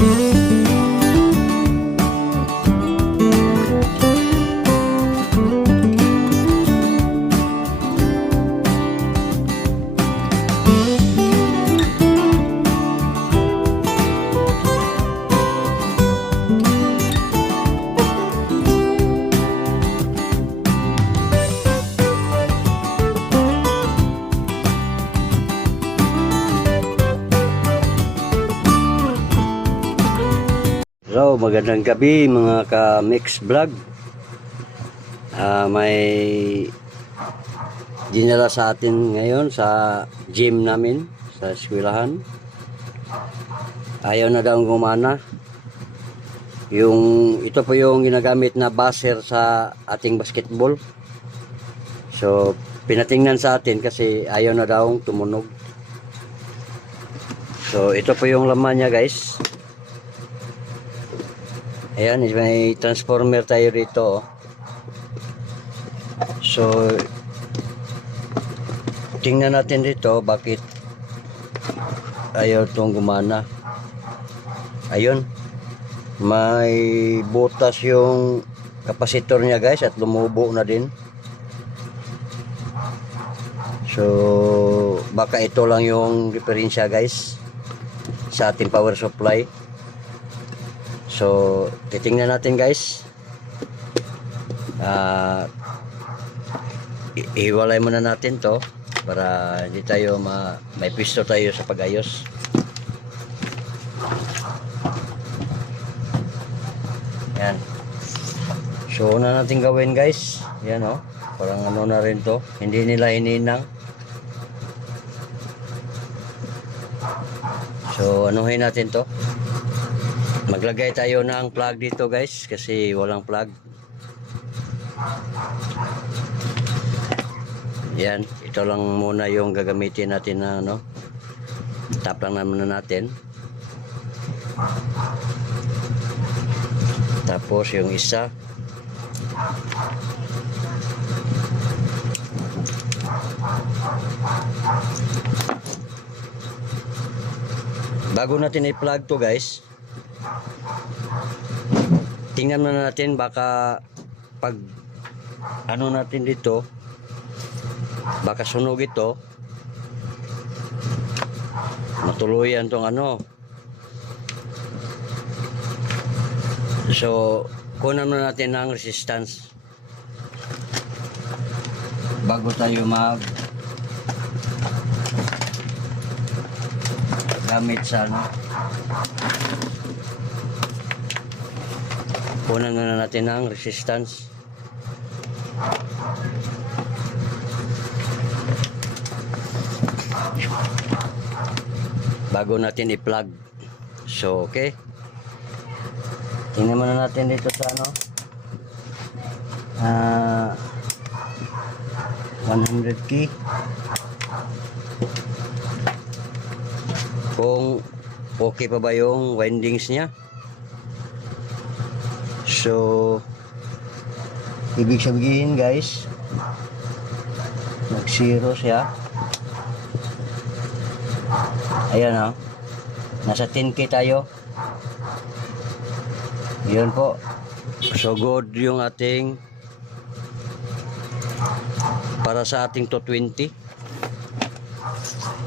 Mm-hmm. So, magandang gabi mga ka-mix vlog. Ah, may dinala sa atin ngayon sa gym namin sa eskwelahan. Ayaw na daw gumana. Yung ito po yung ginagamit na buzzer sa ating basketball. So, pinatingnan sa atin kasi ayaw na daw tumunog. So, ito po yung laman niya guys. Ayan, may transformer tayo rito. oh. So, tingnan natin dito bakit ayaw itong gumana. Ayun, may butas yung kapasitor niya guys at lumubo na din. So, baka ito lang yung diferensya guys sa ating power supply. So, titingnan natin guys. I- ihiwalay muna natin to para hindi tayo ma may pisto tayo sa pagayos. Yan. So, una natin gawin guys. Yan oh. Parang ano na rin to. Hindi nila hininang. So, anuhin natin to. Maglagay tayo ng plug dito guys kasi walang plug. Yan, ito lang muna yung gagamitin natin na ano. Tap lang naman na natin. Tapos yung isa. Bago natin i-plug to guys, tingnan muna natin baka pag ano natin dito baka sunog ito. Matuluyan tong ano. So kunan muna natin ng resistance. Bago tayo mag gamit sa ano kunan muna natin ng resistance. Bago natin i-plug. So okay. Tingnan muna natin dito sa ano. Ah 100 key kung okay pa ba yung windings niya So, ibig sabihin guys, nag-zero siya. Ayan o. Nasa 10k tayo. Yun po. So good yung ating para sa ating to 20.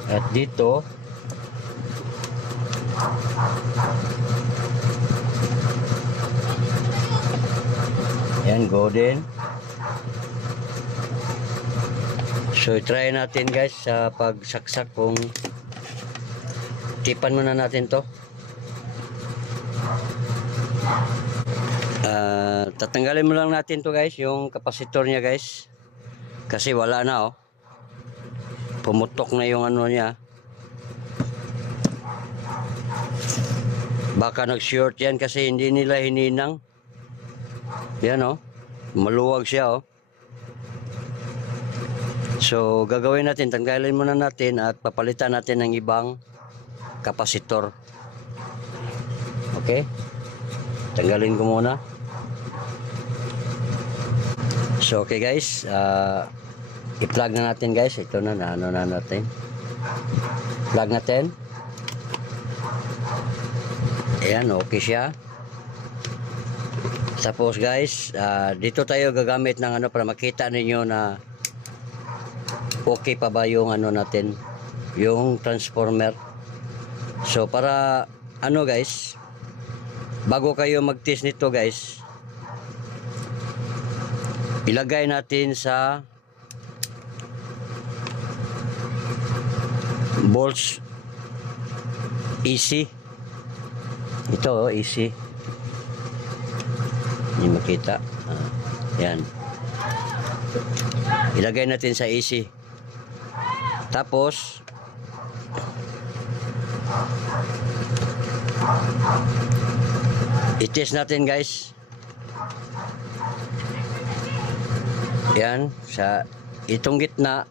At dito, Yan, golden. So, try natin guys sa pagsaksak kung tipan muna natin to. Ah, tatanggalin mo lang natin to guys, yung kapasitor niya guys. Kasi wala na oh. Pumutok na yung ano niya. Baka nag-short yan kasi hindi nila hininang. Yan oh. Maluwag siya oh. So, gagawin natin, tanggalin muna natin at papalitan natin ng ibang kapasitor. Okay? Tanggalin ko muna. So, okay guys. ah, i-plug na natin guys. Ito na, na ano na natin. Plug natin. Ayan, okay siya. Tapos guys, ah, dito tayo gagamit ng ano para makita ninyo na okay pa ba yung ano natin, yung transformer. So para ano guys, bago kayo mag-test nito guys, ilagay natin sa bolts easy. Ito oh, easy. Makita. Ah, yan. Ilagay natin sa easy. Tapos, i-test natin guys. Yan, sa itong gitna,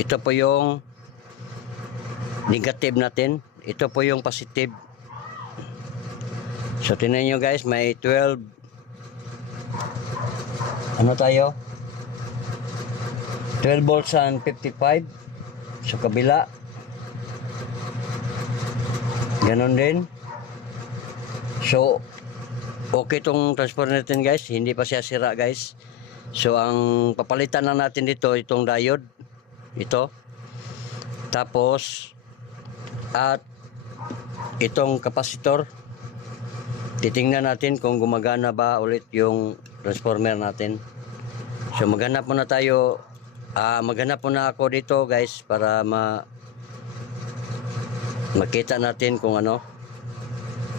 ito po yung negative natin. Ito po yung positive. So, tingnan nyo guys, may 12 ano tayo? 12 volts and 55 sa kabila. Ganon din. So okay tong transformer natin guys. Hindi pa siya sira guys. So ang papalitan lang natin dito itong diode. Ito. Tapos at itong kapasitor titingnan natin kung gumagana ba ulit yung transformer natin. So maghanap muna tayo. Ah maghanap muna ako dito guys para ma makita natin kung ano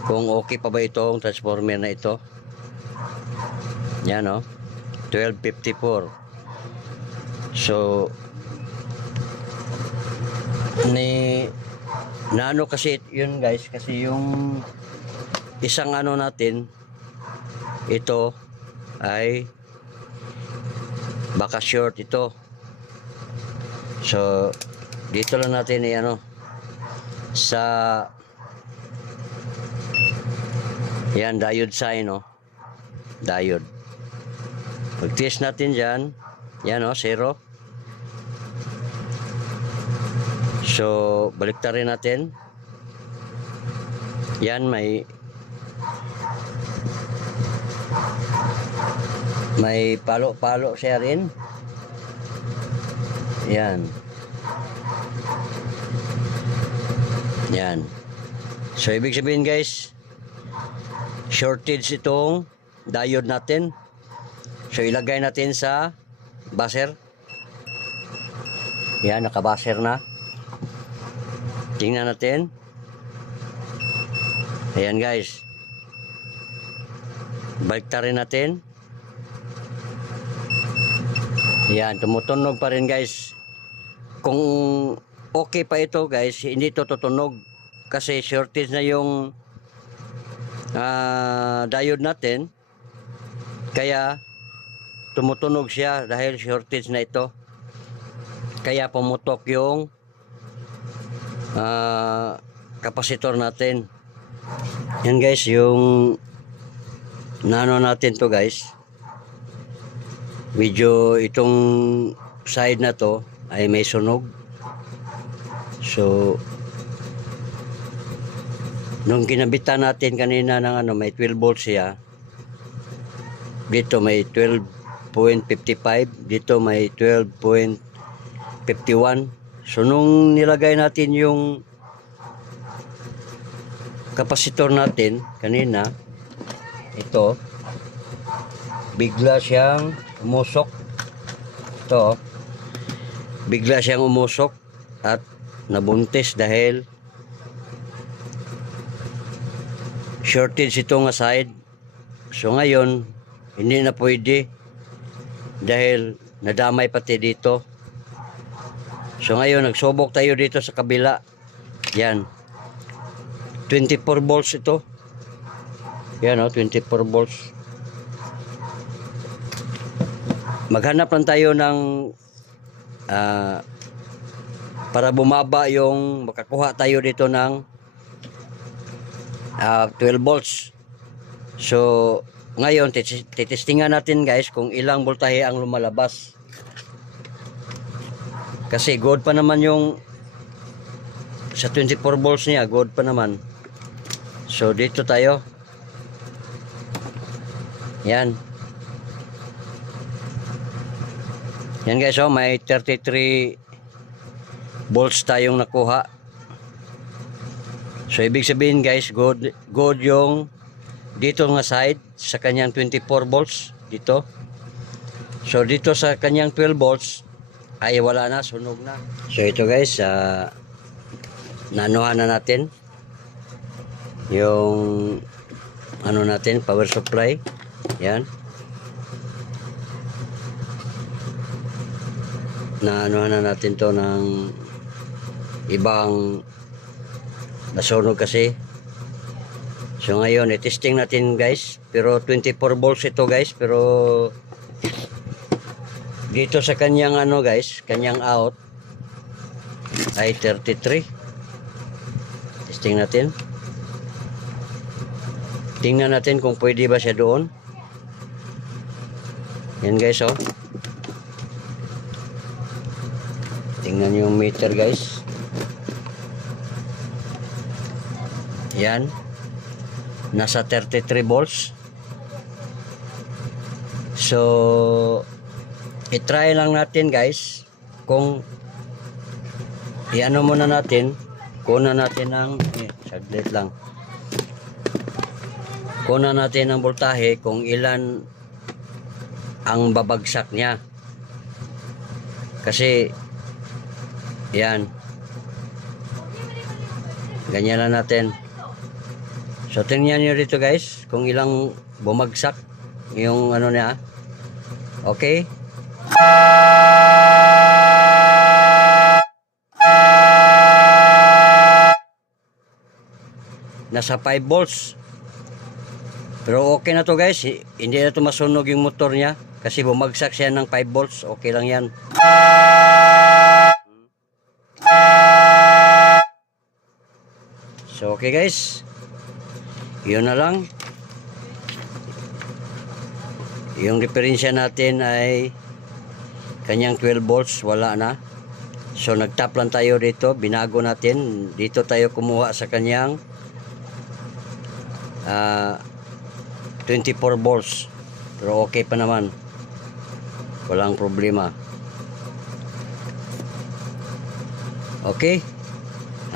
kung okay pa ba itong transformer na ito. Yan o 1254 so ni na ano kasi yun guys kasi yung isang ano natin ito ay baka short ito. So dito lang natin i ano sa yan diode sign no diode. Pag test natin dyan. Yan o zero. So baliktarin natin. Yan may may palo-palo siya rin. Yan. Yan. So ibig sabihin guys shortage itong diode natin. So ilagay natin sa buzzer yan nakabaser na. Tingnan natin. Ayan guys. Baliktarin natin yan tumutunog pa rin guys. Kung okay pa ito guys hindi to tutunog kasi shortage na yung ah, diode natin. Kaya tumutunog siya dahil shortage na ito. Kaya pumutok yung ah, kapasitor natin. Yan guys yung nano natin to guys medyo itong side na to ay may sunog. So nung kinabitan natin kanina ng ano may 12 volts siya dito may 12.55 dito may 12.51 so nung nilagay natin yung kapasitor natin kanina ito bigla siyang umusok. Ito oh. bigla siyang umusok at nabuntis dahil shortage ito nga side. So ngayon hindi na pwede dahil nadamay pati dito. So ngayon nagsubok tayo dito sa kabila. Yan. 24 volts ito. Yan o 24 volts maghanap lang tayo ng ah, para bumaba yung makakuha tayo dito ng ah, 12 volts so ngayon titestingan natin guys kung ilang voltahe ang lumalabas kasi good pa naman yung sa 24 volts niya good pa naman So dito tayo. Yan. Yan guys, oh, may 33 volts tayong nakuha. So ibig sabihin guys, good good yung dito nga side sa kanyang 24 volts dito. So dito sa kanyang 12 volts ay wala na, sunog na. So ito guys, ah nanuhan na natin yung ano natin, power supply. Yan. Na anuhan na natin to ng ibang nasunog kasi. So ngayon, i-testing natin guys. Pero 24 volts ito guys. Pero dito sa kanyang ano guys, kanyang out ay 33. Testing natin. Tingnan natin kung pwede ba siya doon. Yan guys oh. Tingnan yung meter guys. Yan. Nasa 33 volts. So, i-try lang natin guys kung i-ano muna natin kuna natin ng eh, saglit lang kuna natin ang voltahe kung ilan ang babagsak niya kasi yan. Ganyan lang natin. So tingnan nyo dito guys kung ilang bumagsak yung ano niya. Okay? Nasa 5 volts. Pero okay na to guys. Hi- hindi na to masunog yung motor niya kasi bumagsak siya ng 5 volts. Okay lang yan so okay guys. Yun na lang. Yung diferensya natin ay kanyang 12 volts wala na. So nagtap lang tayo dito. Binago natin. Dito tayo kumuha sa kanyang ah 24 volts. Pero okay pa naman. Walang problema. Okay.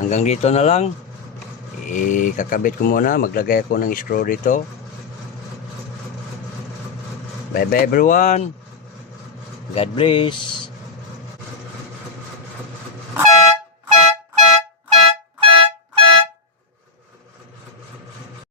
Hanggang dito na lang ikakabit ko muna maglagay ako ng screw dito. Bye bye everyone. God bless